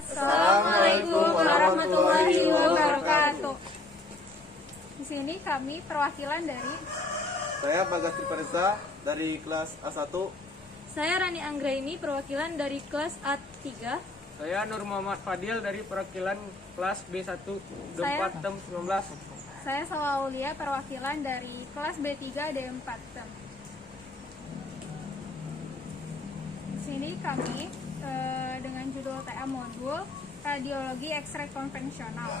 Assalamualaikum warahmatullahi wabarakatuh. Di sini kami perwakilan dari Saya Bagas Triparesa dari kelas A1. Saya Rani Anggraini, perwakilan dari kelas A3. Saya Nur Muhammad Fadil dari perwakilan kelas B1 Saya- D4 tem 19. saya Salwa Aulia, perwakilan dari kelas B3 D4 tem. Di sini kami dengan judul TA modul radiologi X-ray konvensional.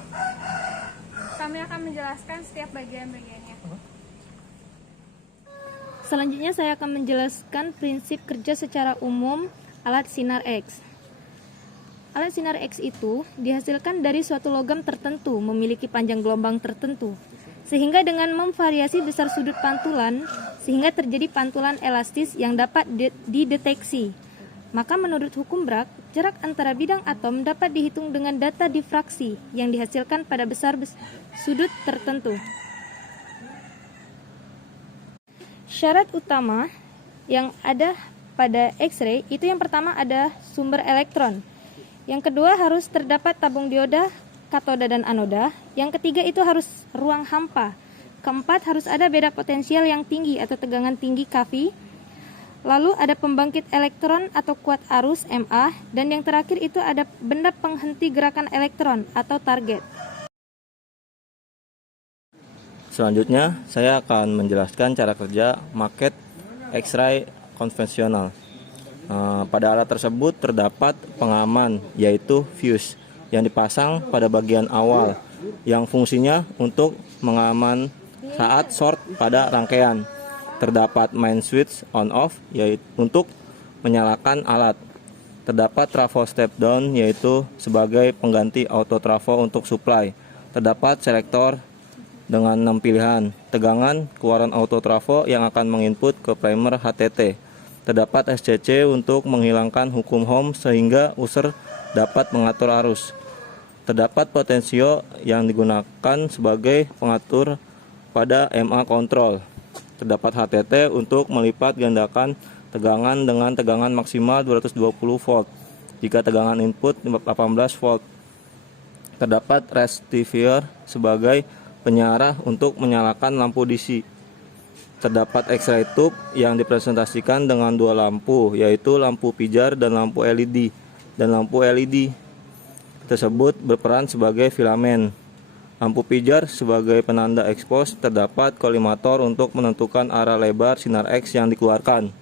Kami akan menjelaskan setiap bagian-bagiannya. Selanjutnya saya akan menjelaskan prinsip kerja secara umum alat sinar X. Alat sinar X itu dihasilkan dari suatu logam tertentu memiliki panjang gelombang tertentu, sehingga dengan memvariasi besar sudut pantulan, sehingga terjadi pantulan elastis yang dapat dideteksi. Maka menurut hukum Bragg, jarak antara bidang atom dapat dihitung dengan data difraksi yang dihasilkan pada besar sudut tertentu. Syarat utama yang ada pada X-ray itu yang pertama ada sumber elektron. Yang kedua harus terdapat tabung dioda, katoda dan anoda. Yang ketiga itu harus ruang hampa. Keempat harus ada beda potensial yang tinggi atau tegangan tinggi kV. Lalu ada pembangkit elektron atau kuat arus MA, dan yang terakhir itu ada benda penghenti gerakan elektron atau target. Selanjutnya, saya akan menjelaskan cara kerja maket X-ray konvensional. Pada alat tersebut terdapat pengaman, yaitu fuse, yang dipasang pada bagian awal, yang fungsinya untuk mengaman saat short pada rangkaian. Terdapat main switch on-off, yaitu untuk menyalakan alat. Terdapat trafo step down, yaitu sebagai pengganti auto trafo untuk supply. Terdapat selektor dengan 6 pilihan tegangan keluaran auto trafo yang akan menginput ke primer HTT. Terdapat SCC untuk menghilangkan hukum Ohm sehingga user dapat mengatur arus. Terdapat potensio yang digunakan sebagai pengatur pada MA control. Terdapat HTT untuk melipat gandakan tegangan dengan tegangan maksimal 220 volt jika tegangan input 18 volt. Terdapat rectifier sebagai penyarah untuk menyalakan lampu DC. Terdapat X-ray tube yang dipresentasikan dengan dua lampu, yaitu lampu pijar dan lampu LED. Dan lampu LED tersebut berperan sebagai filamen. Lampu pijar sebagai penanda expose. Terdapat kolimator untuk menentukan arah lebar sinar X yang dikeluarkan.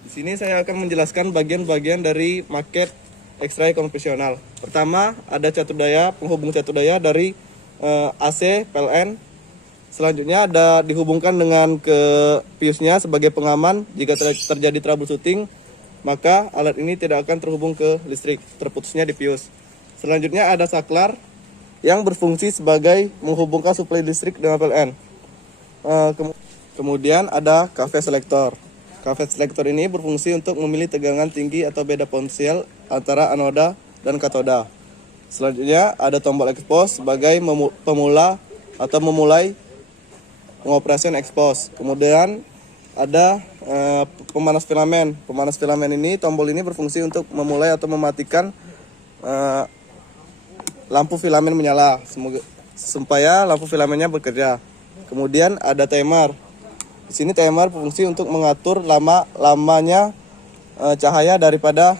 Di sini saya akan menjelaskan bagian-bagian dari maket X-ray konvensional. Pertama, ada catur daya, penghubung catur daya dari AC, PLN. Selanjutnya ada dihubungkan dengan ke fuse-nya sebagai pengaman. Jika terjadi troubleshooting, maka alat ini tidak akan terhubung ke listrik, terputusnya di fuse. Selanjutnya ada saklar yang berfungsi sebagai menghubungkan suplai listrik dengan PLN. Kemudian ada kV selektor. KV selektor ini berfungsi untuk memilih tegangan tinggi atau beda potensial antara anoda dan katoda. Selanjutnya ada tombol expose sebagai pemula atau memulai pengoperasian expose. Kemudian ada pemanas filamen. Pemanas filamen ini, tombol ini berfungsi untuk memulai atau mematikan lampu filamen menyala supaya lampu filamennya bekerja. Kemudian ada timer. Di sini timer berfungsi untuk mengatur lamanya cahaya daripada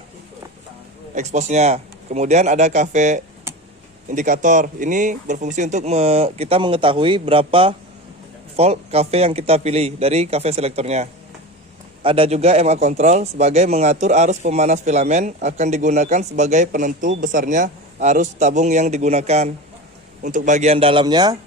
expose-nya. Kemudian ada kV indikator. Ini berfungsi untuk kita mengetahui berapa volt kV yang kita pilih dari kV selektornya. Ada juga MA control sebagai mengatur arus pemanas filamen, akan digunakan sebagai penentu besarnya arus tabung yang digunakan. Untuk bagian dalamnya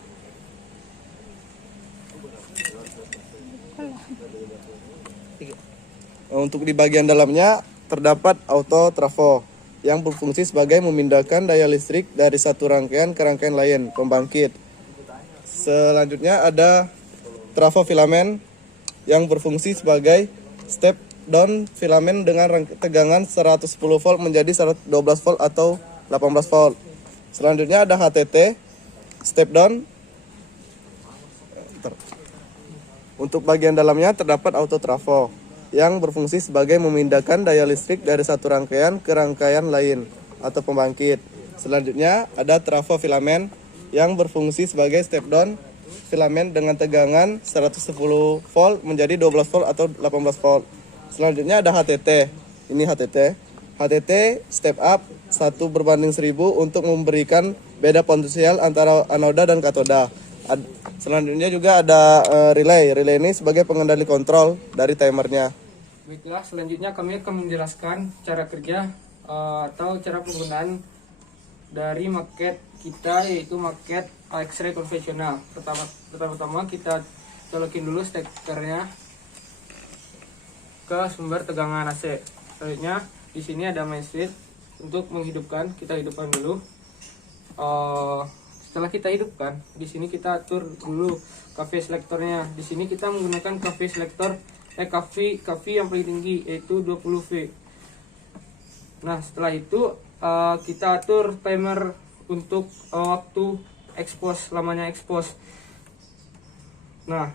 di bagian dalamnya terdapat auto trafo yang berfungsi sebagai memindahkan daya listrik dari satu rangkaian ke rangkaian lain, pembangkit. Selanjutnya ada trafo filamen yang berfungsi sebagai step down filamen dengan tegangan 110 volt menjadi 112 volt atau 18 volt. Selanjutnya ada HTT, step down. Untuk bagian dalamnya terdapat auto trafo yang berfungsi sebagai memindahkan daya listrik dari satu rangkaian ke rangkaian lain. atau pembangkit. Selanjutnya ada trafo filamen yang berfungsi sebagai step down filamen dengan tegangan 110 volt menjadi 12 volt atau 18 volt. Selanjutnya ada HTT. Ini HTT. HTT step up 1/1000 untuk memberikan beda potensial antara anoda dan katoda. Selanjutnya juga ada relay. Relay ini sebagai pengendali kontrol dari timernya. Baiklah, selanjutnya kami akan menjelaskan cara kerja atau cara penggunaan dari market kita, yaitu market X-ray konvensional. Pertama-tama kita colokin dulu stekernya ke sumber tegangan AC. Selanjutnya di sini ada main switch untuk menghidupkan. Kita hidupkan dulu. Setelah kita hidupkan, di sini kita atur dulu kV selektornya. Di sini kita menggunakan kV selektor kV yang paling tinggi, yaitu 20V. Nah, setelah itu kita atur timer untuk waktu expose, lamanya expose. Nah,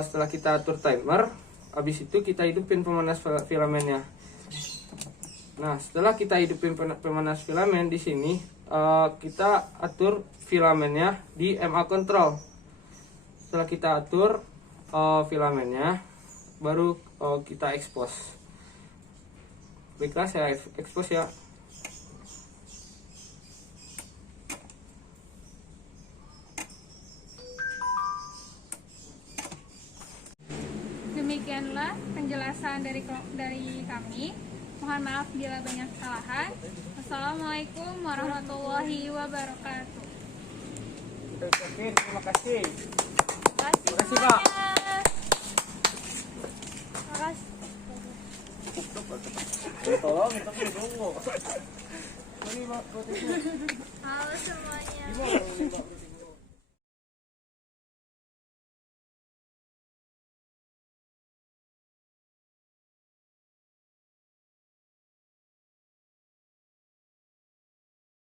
setelah kita atur timer, habis itu kita hidupin pemanas filamennya. Nah, setelah kita hidupin pemanas filamen, di sini kita atur filamennya di MA control. Setelah kita atur filamennya, baru kita expose. Baiklah, saya expose ya. Demikianlah penjelasan dari kami. Mohon maaf bila banyak kesalahan. Wassalamualaikum warahmatullahi wabarakatuh. Oke, terima kasih. Terima kasih Pak. semuanya. Terima kasih. Tolong, kita tunggu. Halo semuanya.